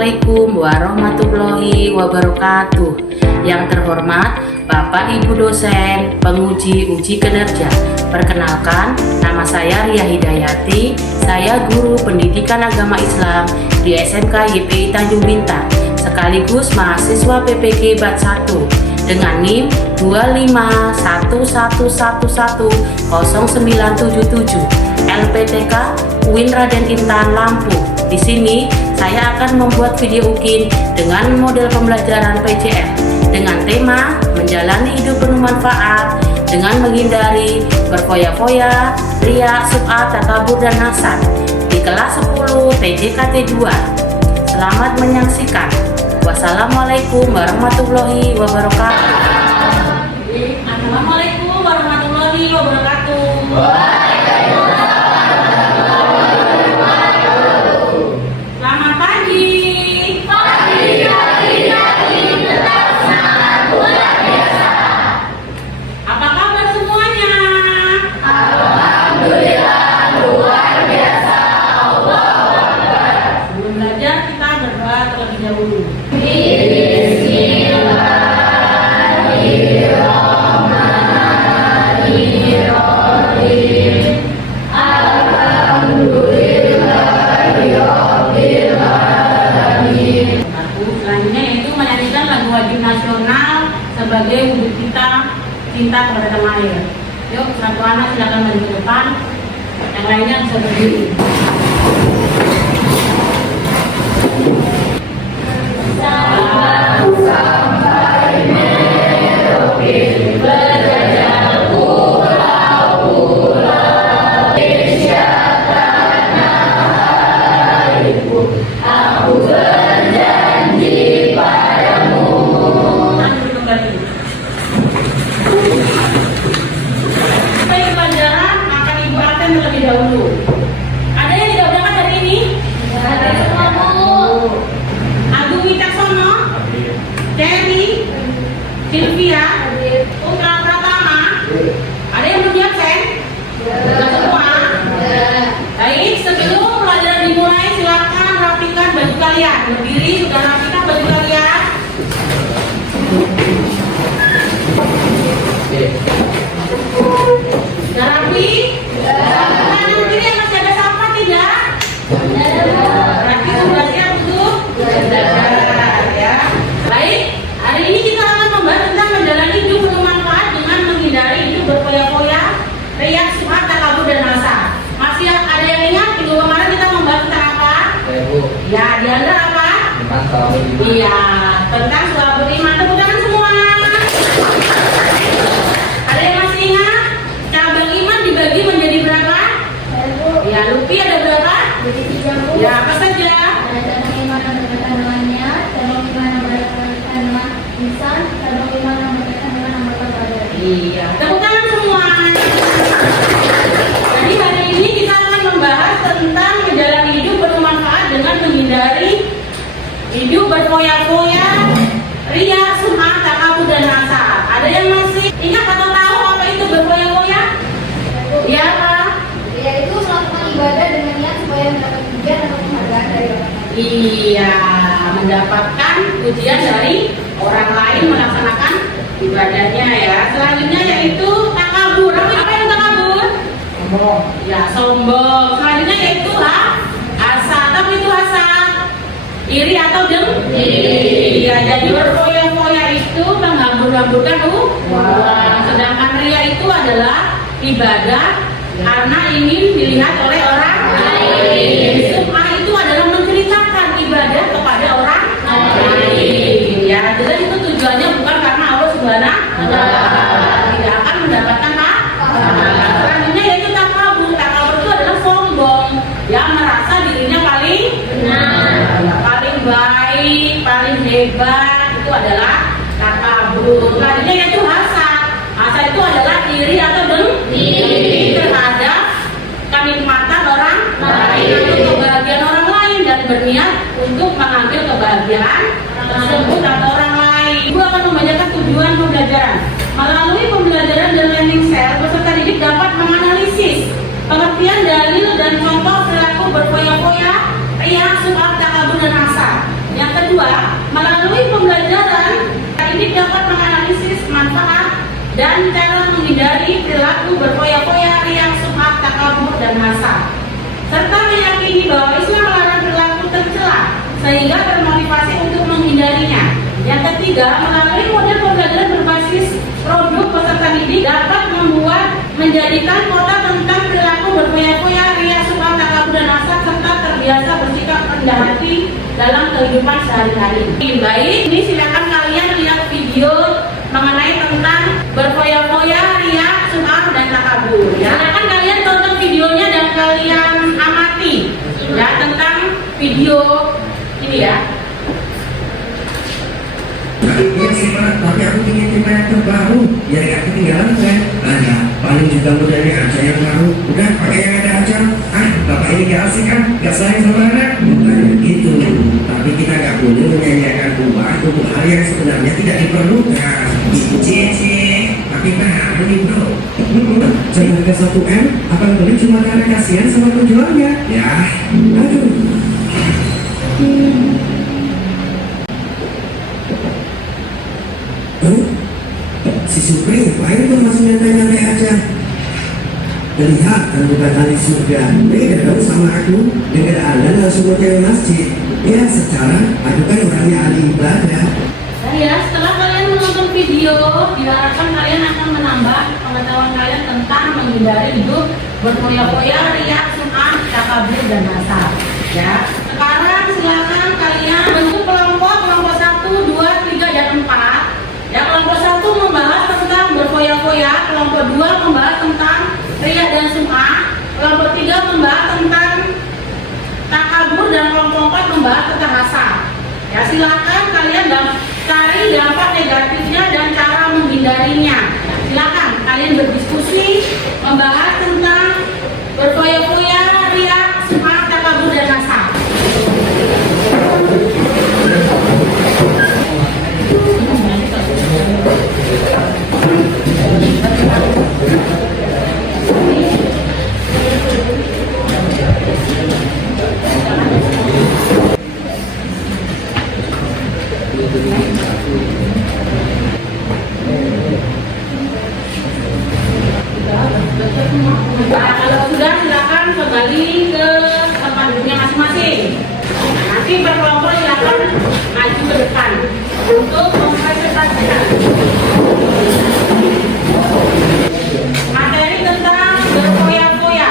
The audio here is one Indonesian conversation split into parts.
Assalamualaikum warahmatullahi wabarakatuh. Yang terhormat Bapak Ibu dosen, penguji uji kinerja. Perkenalkan, nama saya Ria Hidayati. Saya guru pendidikan agama Islam di SMK YPI Tanjung Bintang, sekaligus mahasiswa PPG Bat 1 dengan NIM 2511110977 LPTK UIN Raden Intan Lampung. Di sini saya akan membuat video UKIN dengan model pembelajaran PJR dengan tema menjalani hidup penuh manfaat dengan menghindari berfoya-foya, riya, sum'ah, takabur, dan hasad di kelas 10 TJKT 2. Selamat menyaksikan. Wassalamualaikum warahmatullahi wabarakatuh. Assalamualaikum warahmatullahi wabarakatuh. Sebagai wujud kita cinta kepada tanah air. Yuk, satu anak silakan maju ke depan, yang lainnya bisa berdiri. Sampai Merauke berjajah pulau-pulau Indonesia tanah airku, aku berjanji padamu. Baik pelajaran akan Ibu akan terlebih dahulu. Ada yang tidak berangkat hari ini? Ada semua, Bu. Agung Wicaksono, Terry, Sylvia, Putra Pratama. Ada yang belum absen? Sudah semua. Baik, sebelum pelajaran dimulai silakan rapikan baju kalian. Berdiri, sudah rapikan baju kalian. Sudah rapi? Kanan kiri masih ada sampah tidak? Berarti sudah siap untuk belajar ya. Baik, hari ini kita akan membahas tentang menjalani hidup penuh manfaat dengan menghindari hidup berfoya-foya, riya, sum'ah, takabur, dan hasad. Masih ada yang ingat minggu kemarin kita membahas tentang apa? Ya, di antara apa? Iya, tentang suatu beriman. Tepuk tangan semua. Ada yang masih ingat? Cabang iman dibagi menjadi berapa? Ya, Lupi ada berapa? Jadi 3. Ya, apa saja? Ada cabang iman yang berkaitan dengannya, cabang iman yang berkaitan dengan insan, cabang iman yang berkaitan dengan anggota badan. Iya, tepuk tangan semua. Jadi hari ini kita akan membahas tentang menjalani hidup bermanfaat dengan menghindari hidup berfoya-foya, riya, sum'ah, takabur, dan hasad. Ada yang masih ingat atau tahu apa itu berfoya-foya? Iya, Pak. Ya, itu melakukan ibadah dengan niat supaya mendapat pujian atau penghargaan dari orang lain. Iya, mendapatkan pujian dari orang lain melaksanakan ibadahnya ya. Selanjutnya yaitu takabur. Apa yang takabur? Sombong. Ya, sombong. Selanjutnya yaitu hasad. Apa itu hasad? Iri atau dengki. Iya, jadi berfoya-foya itu menghambur-hamburkan uang. Sedangkan riya itu adalah ibadah karena ingin dilihat oleh orang lain. Sum'ah itu adalah menceritakan ibadah kepada orang lain. Ya, jadi itu tujuannya bukan karena Allah Subhanahu wa Ta'ala. Tidak akan mendapatkan pahala. Selanjutnya yaitu takabur. Takabur itu adalah sombong, yang merasa dirinya paling benar, paling baik, paling hebat. Itu adalah takabur. Selanjutnya yaitu hasad. Hasad itu adalah iri atau dengki terhadap kenikmatan orang lain atau kebahagiaan orang lain dan berniat untuk mengambil kebahagiaan tersebut atau orang lain. Ibu akan membacakan tujuan pembelajaran. Melalui pembelajaran dan learning cell, peserta didik dapat menganalisis pengertian dalil dan contoh perilaku berfoya-foya, riya, sum'ah, takabur, dan hasad melalui pembelajaran ini dapat menganalisis manfaat dan cara menghindari perilaku berfoya-foya, riang, sum'ah, takabur, dan hasad, serta meyakini bahwa Islam melarang perilaku tercela sehingga termotivasi untuk menghindarinya. Yang ketiga, melalui model pembelajaran berbasis produk peserta didik dapat menjadikan kota tentang perilaku berfoya-foya, riya, sum'ah, takabur, dan hasad, serta terbiasa bersikap rendah hati dalam kehidupan sehari-hari. Baik, ini silakan kalian lihat video mengenai tentang berfoya-foya, riya, sum'ah, dan takabur. Ya, silakan kalian tonton videonya dan kalian amati ya tentang video ini ya. Iya sih Pak, tapi aku ingin terima yang terbaru biar gak ketinggalan kan. Ada, paling juga modelnya aja yang baru. Udah, pakai yang ada aja. Bapak ini gak asik kan? Gak sayang sama anak? Bukannya gitu. Tapi kita gak boleh menyanyiakan ubah untuk hal yang sebenarnya tidak diperlukan. Itu Cici. Tapi benar nih bro. Jangan ke 1M, akan beli cuma karena kasihan sama penjualnya. Ya, aduh. Si Supri ngapain tuh masih nyantai-nyantai aja? Lihat kan bukan ahli surga. Beda dong sama aku. Dengan Anda langsung ke masjid. Ya secara aku kan orangnya ahli ibadah. Nah ya, setelah kalian menonton video, diharapkan kalian akan menambah pengetahuan kalian tentang menghindari hidup berfoya-foya, riya, sum'ah, takabur, dan hasad. Ya, sekarang silakan kalian bentuk kelompok 1, 2, 3, dan 4. Ya, kelompok 1 membahas tentang berfoya-foya, kelompok 2 membahas tentang riya dan sum'ah, kelompok 3 membahas tentang takabur, dan kelompok 4 membahas tentang hasad. Ya, silakan kalian cari dampak negatifnya dan cara menghindarinya. Silakan kalian berdiskusi membahas tentang berfoya-foya, riya, sum'ah, takabur, dan hasad. Nah, kalau sudah silakan kembali ke tempat duduknya masing-masing. Nah, nanti berkelompok silakan maju ke depan untuk mempresentasikan materi tentang berfoya-foya.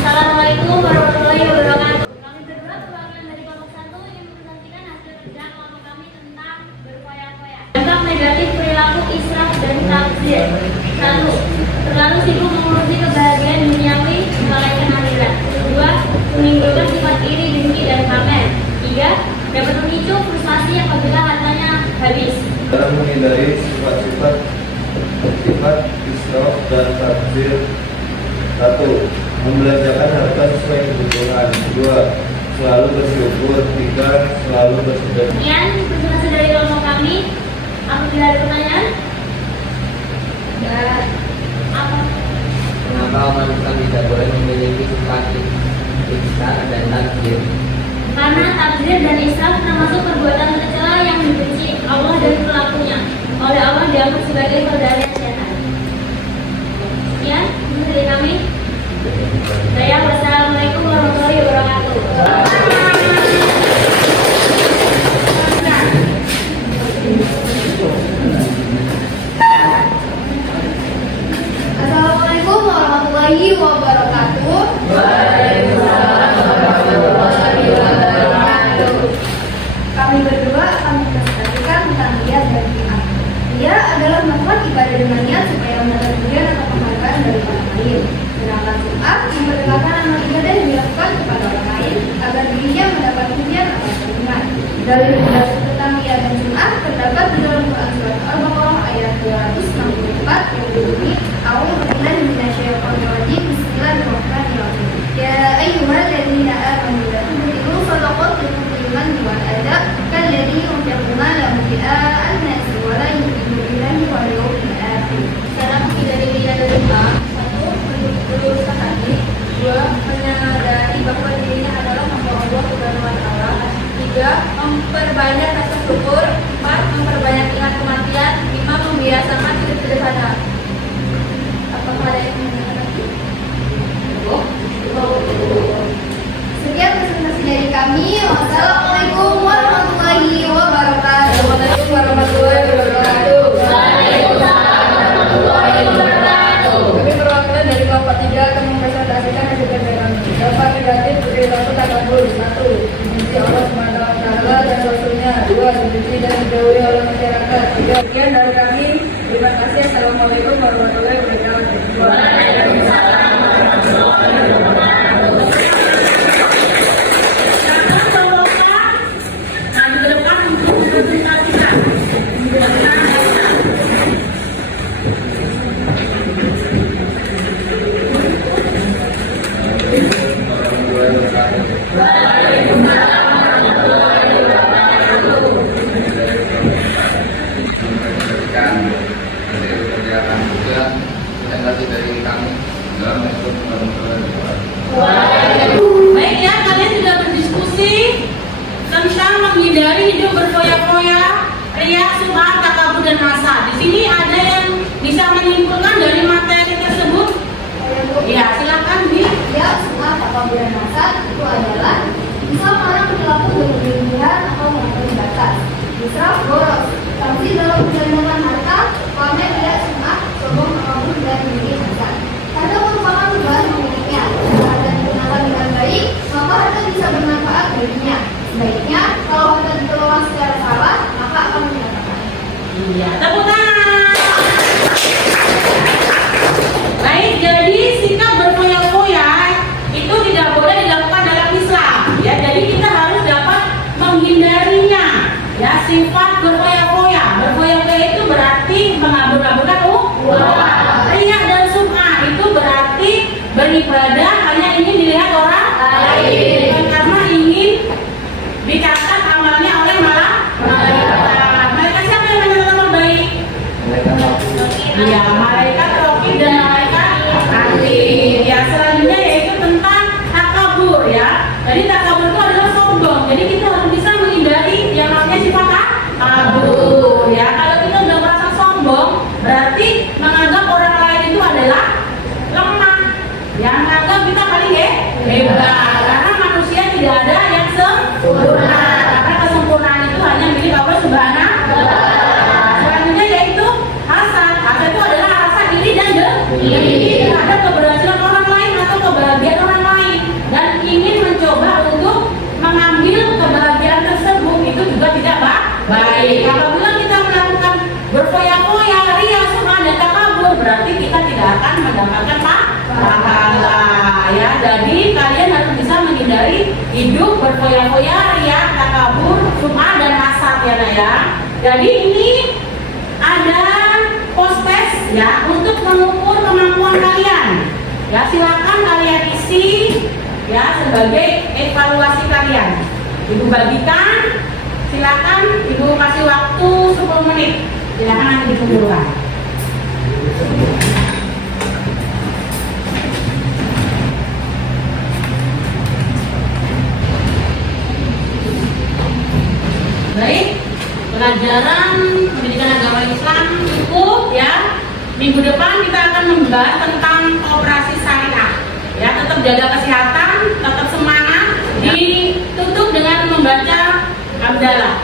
Assalamualaikum warahmatullahi wabarakatuh. Kami berdua perwakilan dari kelompok 1 ingin mempresentasikan hasil kerja kelompok kami tentang berfoya-foya. Dampak negatif perilaku israf dan tabdzir. 1. Terlalu sibuk mengurusi kebahagiaan duniawi melalaikan akhirat. 2. Menimbulkan sifat iri, dengki, dan pamer. 3. Dapat memicu frustasi apabila hartanya habis. Dalam menghindari sifat israf dan tabdzir. 1. Membelanjakan harta sesuai kebutuhan. 2. Selalu bersyukur. 3. Selalu bersedekah. Sekian presentasi dari kelompok kami. Apabila ada pertanyaan? Ya, Apa? kenapa umat Islam tidak boleh memiliki sifat israf dan takdir? Karena tabdzir dan israf termasuk perbuatan tercela yang dibenci Allah dan pelakunya. Oleh Allah dianggap sebagai perdagangan setan. Sekian dari kami. Saya wassalamualaikum warahmatullahi wabarakatuh. Assalamualaikum warahmatullahi wabarakatuh. Kami berdua akan mempresentasikan tentang niat dan fi'al. Niat adalah melakukan ibadah dengan niat supaya mendapat pujian atau penghargaan dari orang lain. Sedangkan fi'al memperdengarkan amal ibadah yang memperbanyak rasa syukur. 4. Memperbanyak ingat kematian. 5. Membiasakan hidup sederhana. Apakah ada yang menanyakan lagi? Sekian presentasi dari kami. Wassalamualaikum warahmatullahi wabarakatuh. Waalaikumsalam warahmatullahi wabarakatuh. Kami perwakilan dari kelompok 3 akan mempresentasikan hasil kerja kami. Dampak negatif perilaku takabur. 1. Dibenci Allah SWT dan Rasulnya. 2. Dibenci dan dijauhi oleh masyarakat. 3. Sekian dari kami. Terima kasih. Assalamualaikum warahmatullahi wabarakatuh. Baik ya, kalian sudah berdiskusi tentang menghindari hidup berfoya-foya, ria, sum'ah, takabur dan hasad. Di sini ada yang bisa menyimpulkan dari materi tersebut? Ya, silakan Bi. Ya, semua takabur dan hasad itu adalah bisa melarang perilaku berlebihan atau melampaui batas. Israf, boros, tamsil dalam perjalanan harta, pamer, tidak sum'ah, sombong, takabur dan memiliki hasad. Harta merupakan tujuan pemiliknya. Jika harta digunakan dengan baik, maka harta bisa bermanfaat baginya. Sebaiknya, kalau harta dikelola secara salah, maka akan mendapatkan. Iya, tepuk tangan. Baik, jadi sikap berfoya-foya itu tidak boleh dilakukan dalam Islam. Ya, jadi kita harus dapat menghindarinya. Ya, sifat berfoya-foya. Berfoya-foya itu berarti mengabur-aburkan uang. Ria dan sum'ah itu berarti beribadah hanya ingin dilihat orang lain. Bukan karena ingin dicatat amalnya oleh malaikat. Malaikat siapa yang menyatakan amal baik? Iya, malaikat raqib dan malaikat atid. Ya, selanjutnya yaitu tentang takabur ya. Jadi takabur itu adalah sombong. Jadi kita harus bisa menghindari yang namanya sifat takabur ya. Kalau kita udah merasa sombong, berarti menganggap orang lain itu adalah lemah. Yang menganggap kita paling hebat. Karena manusia tidak ada yang sempurna. Karena kesempurnaan itu hanya milik Allah Subhanahu wa Ta'ala. Selanjutnya yaitu hasad. Hasad itu adalah rasa iri dan dengki terhadap keberhasilan orang lain atau kebahagiaan orang lain dan ingin mencoba untuk mengambil kebahagiaan tersebut. Itu juga tidak baik. Apabila kita melakukan berfoya-foya, ria, sum'ah dan takabur, berarti kita tidak akan mendapatkan pahala ya. Jadi kalian harus bisa menghindari hidup berfoya-foya, ria, takabur, sum'ah dan hasad ya Nak ya. Jadi ini ada post-test ya untuk mengukur kemampuan kalian. Ya, silakan kalian isi ya sebagai evaluasi kalian. Ibu bagikan, silakan Ibu kasih waktu 10 menit. Silakan nanti dikumpulkan. Baik, pelajaran pendidikan agama Islam cukup ya. Minggu depan kita akan membahas tentang operasi syariah. Ya, tetap jaga kesehatan, tetap semangat. Ditutup dengan membaca Abdallah.